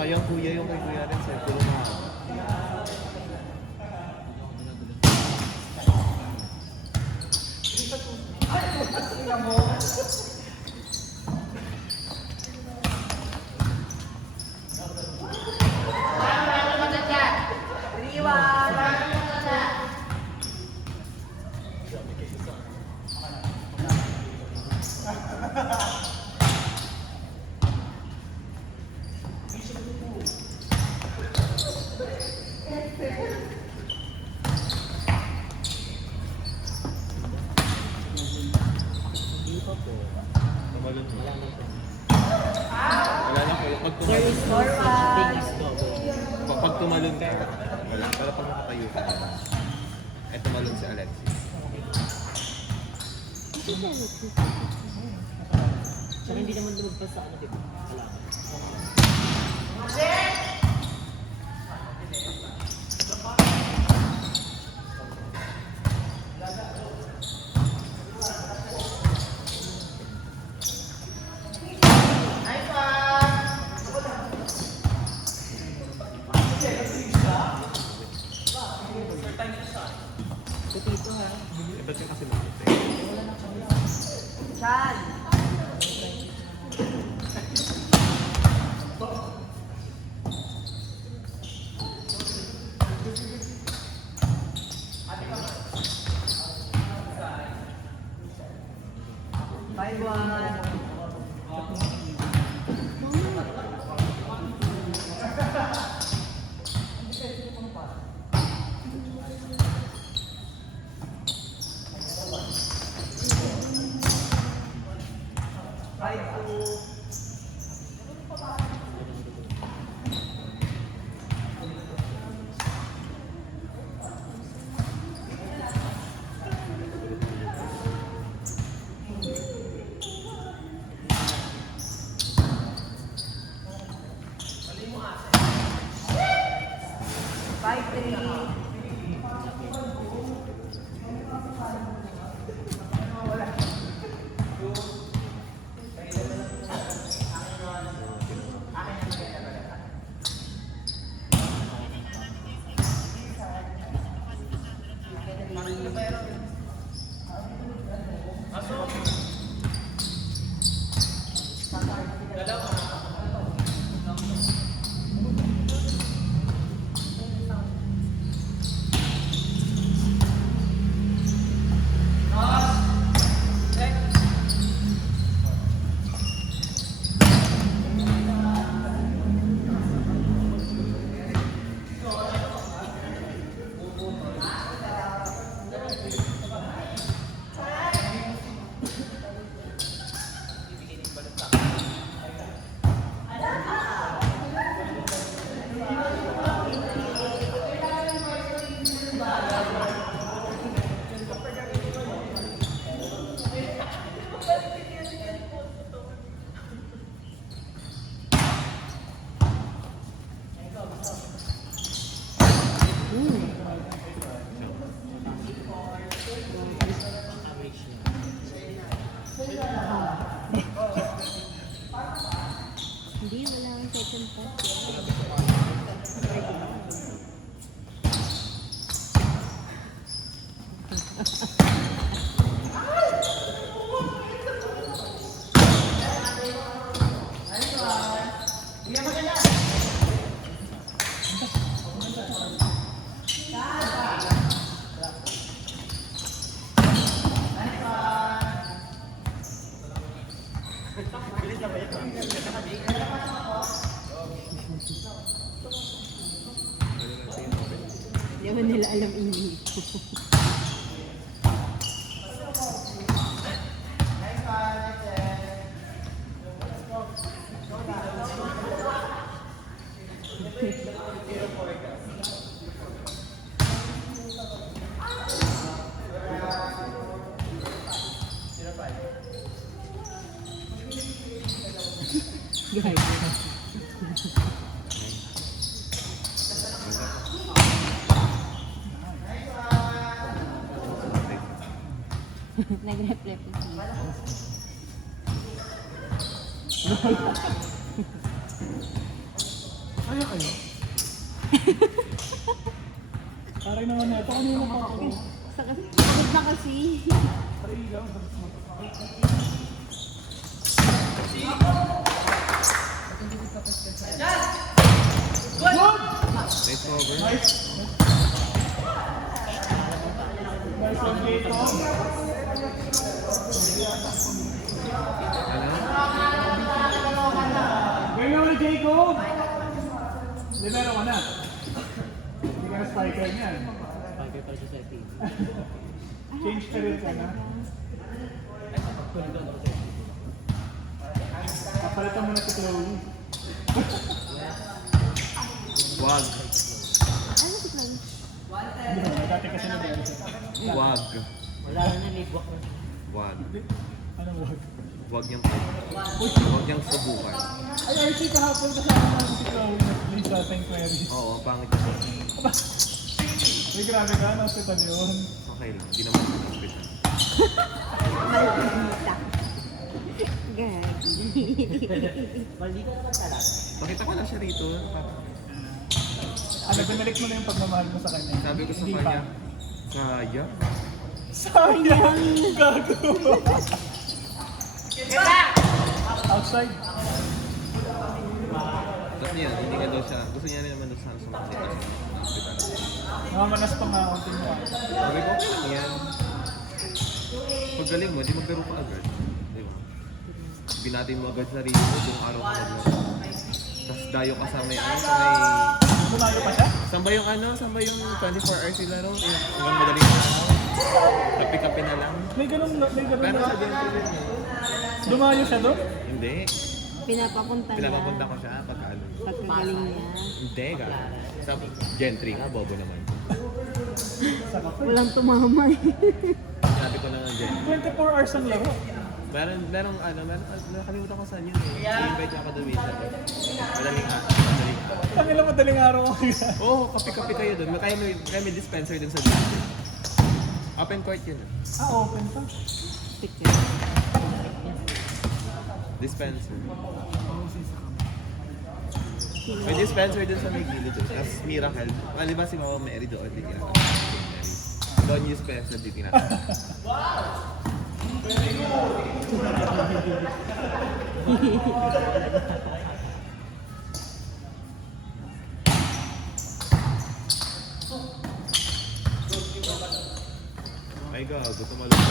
Sayang kuya yung kay kuya rin sa pulo na. Wala na po. Pag tumalon ka, wala. Pero pag nakatayo ka, tumalon si Alexis. Saka hindi naman lumagpas sa ano, diba? Salamat. Dito ha. Ba't ka kasi makita? Chan! Hindi, wala akong second pass. Hindi naman nila alam ini. Guys. Nag-reflect yung TV. Kaya kayo? Parang naman na ito. Kanina pa ako. Pagod na kasi. Parang ilaw. Nice cover. Nice. Nice one, Jacob. Ano? Gawin mo na, Jacob. Libero ka na. Hindi ka na spiker niyan. Spiker pala siya sa TV. Change career ka na. Papalitan mo na si Chloe. Wag. Ano si Chloe? Hindi mo, dati kasi nabili siya. Wag. Wala na nalibwak na. Wag. Anong wag? Wag niyang Wag niyang subukan. Ay, RC kahapon kasama namin si Chloe na Lisa St. Mary's. Oo, pangit siya. May grabe ka, na-hospital yun. Okay lang, hindi naman sa hospital. Maldita. Gagi. Maldita naman talaga. Pakita ko lang siya rito. Ano, binalik mo na yung pagmamahal mo sa kanya? Sabi ko sa Hindi kanya, pa. sayang. Sayang! Gago! Outside? Tapos niya, hindi nga daw siya. Gusto niya rin naman daw sana sumakita sa hospital. Nakamanas pa nga konti mo. Sabi ko, okay lang yan. Paggaling mo, di maglaro ka agad. Di ba? Binatin mo agad sarili mo, buong araw ka maglaro. Tapos dayo ka sa may Bumayo pa siya? Saan ba yung Saan ba yung 24 hours sila ro? Hanggang madaling araw. Nag-pick upin na lang. May ganun Pero ba? sa dentro rin eh. Dumayo siya doon? Hindi. Pinapapunta niya. Pinapapunta ko siya pag ano. Pagkagaling niya. Hindi ka. Sa gentry nga, bobo naman. Walang tumama eh. Sabi ko na nga gentry. 24 hours ang laro. Meron, nakalimutan ko saan yun eh. I-invite niya ako doon minsan eh. Madaling araw. Kailan madaling araw ko kaya. Oo, kape-kape kayo doon. Kaya may dispenser doon sa gentry. Open court yun eh. Open pa. Picture. Dispenser. May dispenser doon sa may gilid doon. Tapos Miracle. Di ba si Mama Mary doon? Di kinatawag. Doon yung specialty tinatawag. Ay gago, tumalong.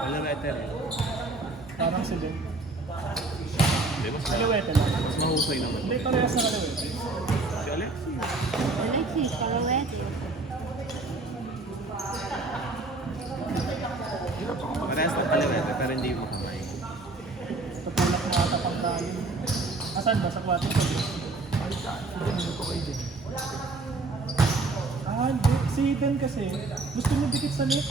Malawete rin. Parang si Lim. Hindi, Kalawete lang. mas mahusay naman. Hindi, parehas na kalawete. Si Alexi. Alexis, Calawete. Parehas ng kalawete, pero hindi mo kamay. Tapulak mo ata pang dahil. Asan ba? Sa kwarto ko? Hindi. Si Eden kasi, gusto niya dikit sa lip.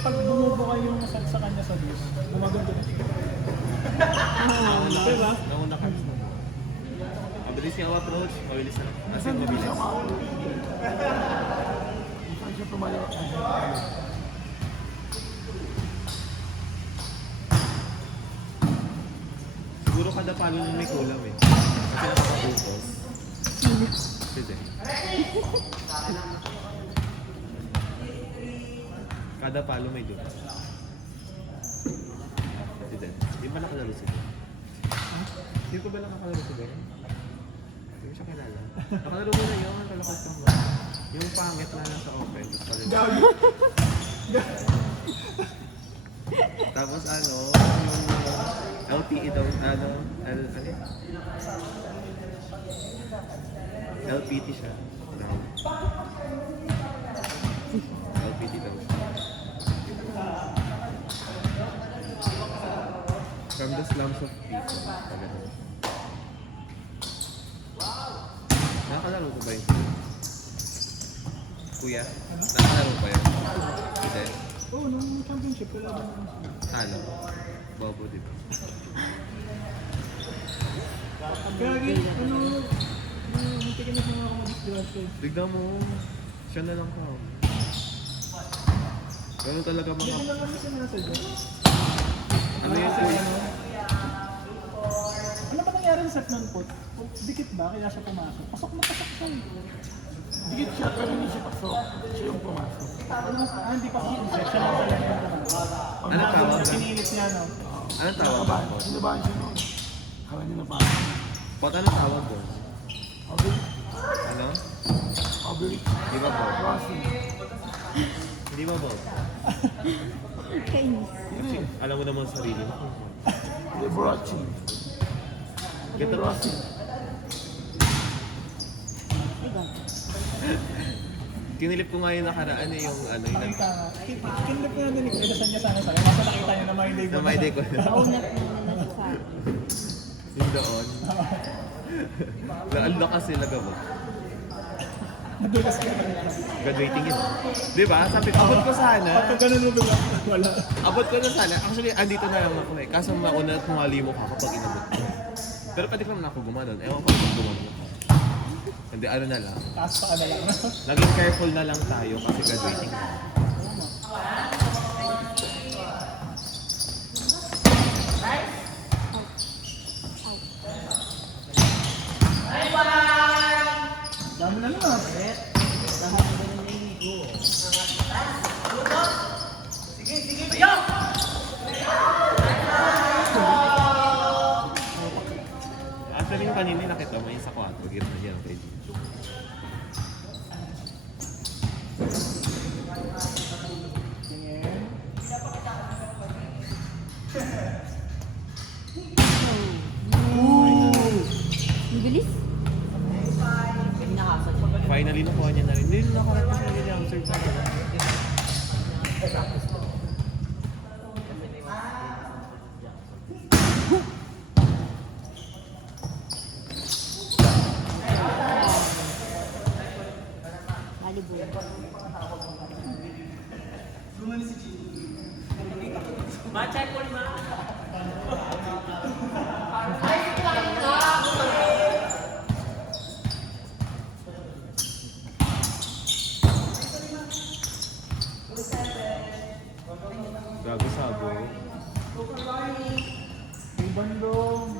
Pag bumubuka yung masad sa kanya sa bus, gumaganda na siya. Diba? Nauna ka. Mabilis yung approach, mabilis na. As in, mabilis. Siguro kada palo nung may kulam eh. Kasi nakakabukos. Sige. Kada palo may doon. Sige. Di ba nakalaro siya? Hindi ko ba nakakalaro siya doon? Hindi ko siya kilala. Nakalaro ko na yun, kalakot ka ba? Yung pangit na nasa open. Tapos ano, yung LPE daw, LPT siya. LPT daw siya. From the slums of people. Nakakalaro ko ba yun? Kuya? Nakakalaro ba yun? Hindi. Oo, nung championship, wala ba naman sila. Talo. Bobo, di ba? Kaya munti ka na siya ako mag-disgrante. Tignan mo. Siya na lang ka. Ganun talaga Hindi mga... ko lang kami sinasadya. Ano yun sa'yo? Ano ba nangyari sa set nun po? Dikit ba? Kaya siya pumasok? Pasok na pasok siya. Dikit siya, pero hindi siya pasok. Siya yung pumasok. Hindi pa pasok siya. Siya lang pala yung pumasok. Ano tawag? Pinilit niya, no? Anong tawag? Sinabahan siya noon. Kala niya na pa. Pot, anong tawag doon? Ano? Di ba Bob? Hindi ba Bob? Kainis. Kasi alam mo naman sa sarili mo. Liberace. Ganda ba? Ikaw. Kinilip ko nga yung nakaraan eh, yung ano yun. Nakita nga. Kinlip ko na din. Pwede niya sana sa'yo. Basta nakita niya na may day ko. Na may day ko. Naunat na nila sa akin. Yung doon. Naalok kasi sila gabo. Madulas ka na. Graduating yun. Di ba? Sabi ko, abot ko sana. Pag ganun mo ba? Wala. Abot ko na sana. Actually, andito na lang ako eh. Kaso mauna at mali mo ka kapag inabot ko. Pero pwede ko naman ako gumanon. Ewan ko kung gumanon ko. Hindi, ano na lang. Taas pa ka na lang. Naging careful na lang tayo kasi graduating na. Dami na naman. Lahat na ganun na inigo. Actually, yung kanina nakita mo yung sa 4. Giro na yan kay Gio. Tingin. Ang bilis. Pinakasal siya. Finally, nakuha niya na rin. Hindi na nakuha ko siya yung answer sa akin. Malibu. Ma-check ko ma. Gago sabo. Yung bandong.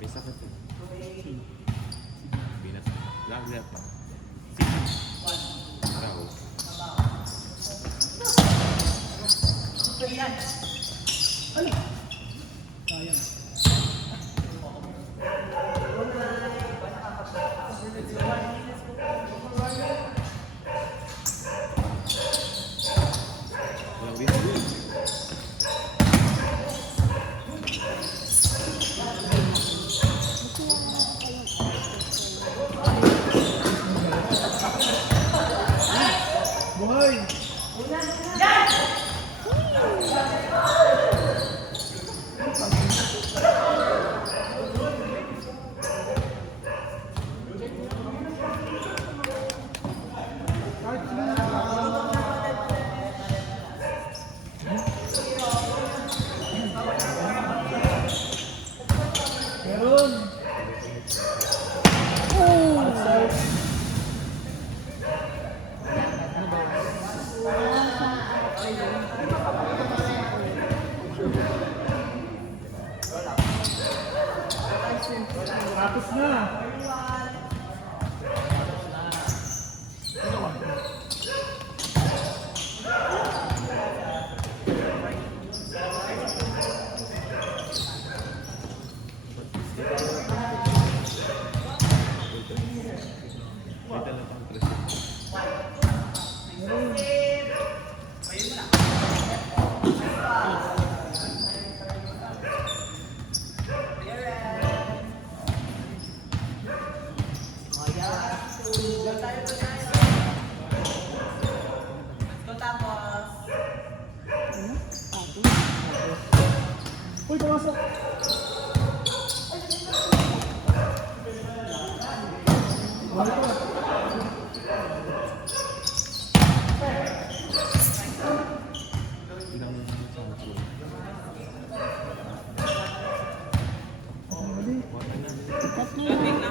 May sakit eh. Binas. Lang left pa. Bravo. Sayang. Walang binas. Buhay! Meron! Tapos na! May dala pang presyo. Ano? Tapos. Uy, pumasok! Wala ko. Ilang chance mo? Mali. Tatlo na.